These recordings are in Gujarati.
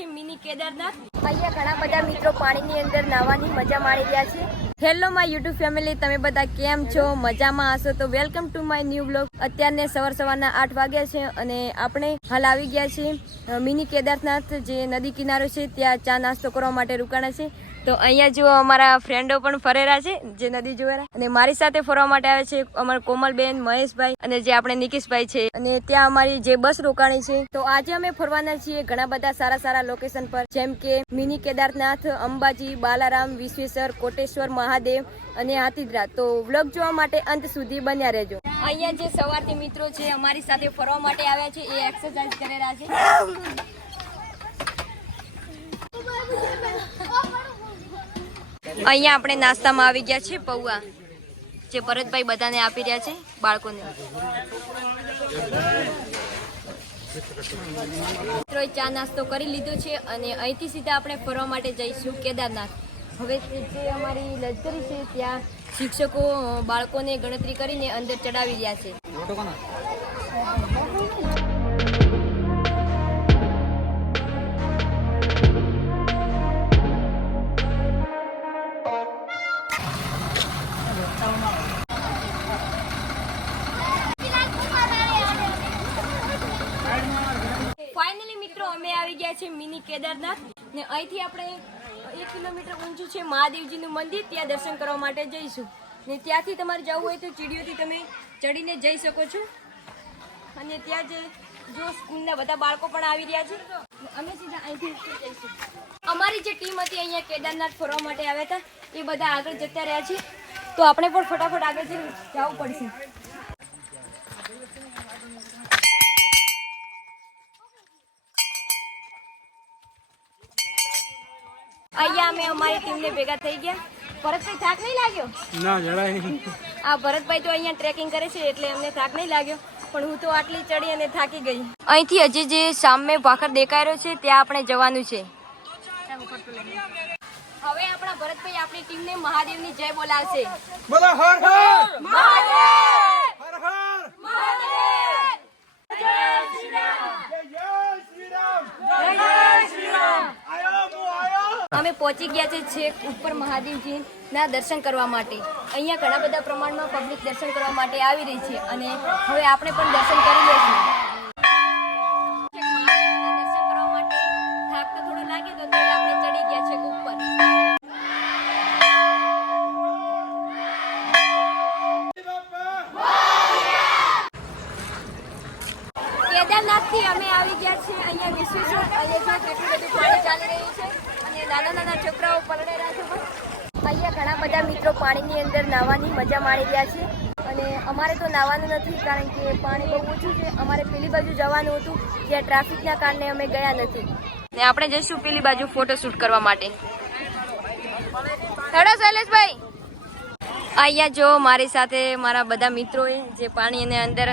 છે મિની કેદારનાથ. અહીંયા ઘણા બધા મિત્રો પાણીની અંદર નાહવાની મજા માણી રહ્યા છે. હેલો માય યુટ્યુબ ફેમિલી, તમે બધા કેમ છો? મજામાં હશો તો welcome to my new blog. અત્યારને સવારના 8 વાગ્યા છે અને આપણે હાલ આવી ગયા છીએ મિની કેદારનાથ જે નદી કિનારો છે ત્યાં ચા નાસ્તો કરવા માટે રોકાણા છે. તો અહીંયા જો અમારા ફ્રેન્ડો પણ ફરેરા છે જે નદી જોવા, અને મારી સાથે ફરવા માટે આવે છે અમારા કોમલબેન, મહેશભાઈ અને જે આપણે નિકીશભાઈ છે. અને ત્યાં અમારી જે બસ રોકાણી છે. તો આજે અમે ફરવાના છીએ ઘણા બધા સારા લોકેશન પર, જેમ કે મિની કેદારનાથ, અંબાજી, બાલારામ, વિશ્વેશ્વર, કોટેશ્વર મહાદેવ અને હાથીદરા. તો વ્લોગ જોવા માટે અંત સુધી બન્યા રહેજો. અહીંયા જે સવારથી મિત્રો છે અમારી સાથે ફરવા માટે આવ્યા છે એ એક્સરસાઇઝ કરી રહ્યા છે. અહીંયા આપણે નાસ્તામાં આવી ગયા છે પૌવા, જે ભરતભાઈ બધાને આપી રહ્યા છે બાળકોને. મિત્રો ચા નાસ્તો કરી લીધો છે અને અહીંથી સીધા આપણે ફરવા માટે જઈશું કેદારનાથ. હવે જે અમારી લશ્કરી છે ત્યાં શિક્ષકો બાળકોને ગણતરી કરીને અંદર ચડાવી રહ્યા છે. ફાઇનલી મિત્રો અમે આવી ગયા છે મિની કેદારનાથ ને અહીંથી આપણે 1 કિલોમીટર ઊંચું છે મહાદેવજીનું મંદિર, ત્યાં દર્શન કરવા માટે જઈશું. ને ત્યાંથી તમારે જવું હોય તો ચીડીઓથી તમે ચડીને જઈ શકો છો. અને ત્યાં જે જો સ્કૂલના બધા બાળકો પણ આવી રહ્યા છે. અમે સીધા અહીંથી જઈશું. અમારી જે ટીમ હતી અહીંયા કેદારનાથ ફરવા માટે આવ્યા હતા એ બધા આગળ જતા રહ્યા છે. તો આપણે પણ ફટાફટ આગળ જવું પડશે. અહીંયા અમે અમારી ટીમને ભેગા થઈ ગયા. ભરતભાઈ થાક નહીં લાગ્યો? ના, જરાય નહીં. આ ભરતભાઈ તો અહીંયા ટ્રેકિંગ કરે છે એટલે અમને થાક નહીં લાગ્યો, પણ હું તો આટલી ચડી અને થાકી ગઈ. અહીંથી હજી જે સામે ભાખર દેખાઈ રહ્યો છે ત્યાં આપણે જવાનું છે. હવે આપણા ભરતભાઈ આપણી ટીમને મહાદેવની જય બોલાવશે. બોલો હર હર મહાદેવ! હર હર મહાદેવ! જય શ્રી રામ! જય શ્રી રામ! જય શ્રી રામ! અમે પહોંચી ગયા છે છેક ઉપર મહાદેવજી ના દર્શન કરવા માટે. અહીંયા ઘણા બધા પ્રમાણમાં પબ્લિક દર્શન કરવા માટે આવી રહી છે અને હવે આપણે પણ દર્શન કરી લઈશું. દર્શન કરવા માટે થાક તો થોડો લાગે તો આપણે ચડી ગયા છે ઉપર. કેદારનાથ થી અમે આવી ગયા છીએ અહીંયા વિશ્વેશ્વર. અહીંયા કેટલું બધું પાણી ચાલી રહ્યું છે અને નાના છોકરાઓ પલળે રહ્યા છે. અહીંયા ઘણા બધા મિત્રો પાણીની અંદર નાહવાની મજા માણી રહ્યા છે અને અમારે તો નાહવાનું નથી, કારણ કે પાણી બહુ ઓછું છે. અમારે પેલી બાજુ જવાનું હતું, જ્યાં ટ્રાફિકના કારણે અમે ગયા નથી. ને આપણે જઈશું પેલી બાજુ ફોટોશૂટ કરવા માટે. હેડો શૈલેષભાઈ. અહીંયા જો મારી સાથે મારા બધા મિત્રોએ જે પાણીની અંદર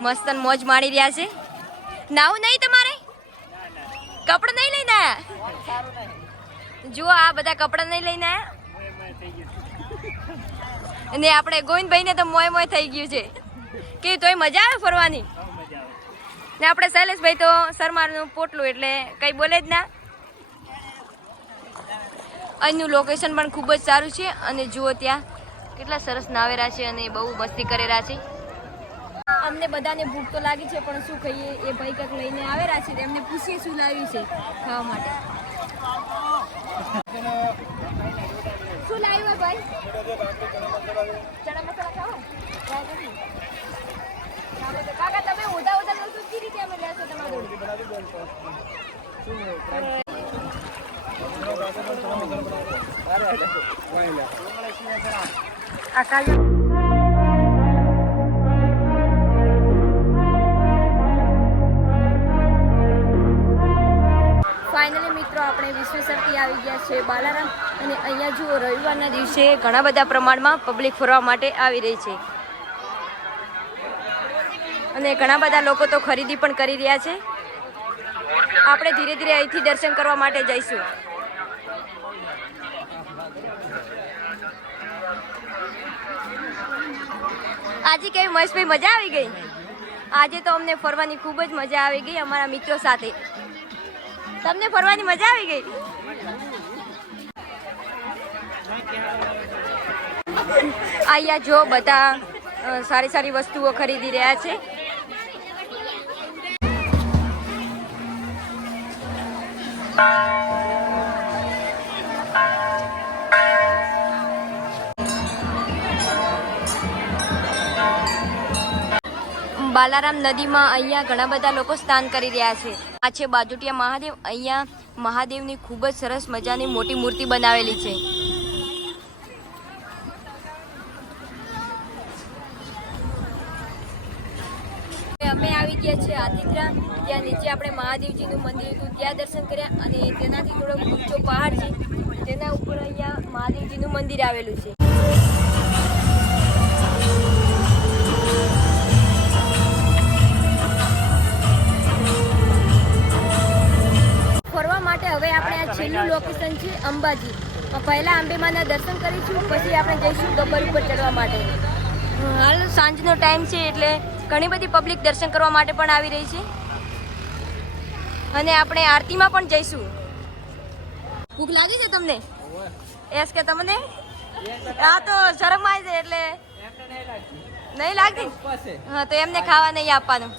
મસ્ત મોજ માણી રહ્યા છે. નાવું નહીં તમારે? કપડાં નહીં લઈને આયા? જુઓ આ બધા કપડાં નહીં લઈને આયા. અને આપણે ગોવિંદભાઈ ને તો મોય થઈ ગયું છે કે તોય મજા આવે ફરવાની. ને આપણે શૈલેષભાઈ તો સરમારનું પોટલું એટલે કઈ બોલે જ ના. અહીંનું લોકેશન પણ ખૂબ જ સારું છે અને જુઓ ત્યાં કેટલા સરસ નાવેરા છે અને બહુ મસ્તી કરેલા છે. અમને બધાને ભૂખ તો લાગી છે, પણ શું કહીએ, એ ભાઈ કંઈક લઈને આવેલા છે. એમને પૂછીએ શું લાવ્યું છે ખાવા માટે. શું લાવ્યું ભાઈ? ચણા મસાલા ખાવા? કાકા તમે ઉધા લેશો કઈ રીતે અમે લેશો તમારા જોડે? ફાઇનલી મિત્રો આપણે વિશ્વેશ્વરથી આવી ગયા છે બાલારામ. અને અહીંયા જુઓ રવિવારના દિવસે ઘણા બધા પ્રમાણમાં પબ્લિક ફરવા માટે આવી રહી છે અને ઘણા બધા લોકો તો ખરીદી પણ કરી રહ્યા છે. આપણે ધીરે ધીરે અહીંથી દર્શન કરવા માટે જઈશું. આજે કેવી મહેશભાઈ મજા આવી ગઈ? આજે તો અમને ફરવાની ખૂબ જ મજા આવી ગઈ અમારા મિત્રો સાથે. તમને ફરવાની મજા આવી ગઈ? અહીંયા જો બધા સારી સારી વસ્તુઓ ખરીદી રહ્યા છે. બાલારામ નદીમાં અહીંયા ઘણા બધા લોકો સ્નાન કરી રહ્યા છે. આ છે બાજોટિયા મહાદેવ. અહીંયા મહાદેવની ખૂબ જ સરસ મજાની મોટી મૂર્તિ બનાવેલી છે. અમે આવી ગયા છે આદિત્રા. ત્યાં નીચે આપણે મહાદેવજીનું મંદિર હતું ત્યાં દર્શન કર્યા અને તેનાથી થોડો ઊંચો પહાડ છે તેના ઉપર અહીંયા મહાદેવજીનું મંદિર આવેલું છે. ફરવા માટે હવે આપણે આ છેલ્લું લોકેશન છે અંબાજી. પહેલા અંબેમાના દર્શન કરીશું, પછી આપણે જઈશું ગબ્બર ઉપર ચડવા માટે. હાલ સાંજનો ટાઈમ છે એટલે ઘણી બધી પબ્લિક દર્શન કરવા માટે પણ આવી રહી છે અને આપણે આરતીમાં પણ જઈશું. ભૂખ લાગી છે તમને? એસ કે તમને? આ તો શરમ આવી છે એટલે નહીં લાગતી. હા, તો એમને ખાવા નહીં આપવાનું.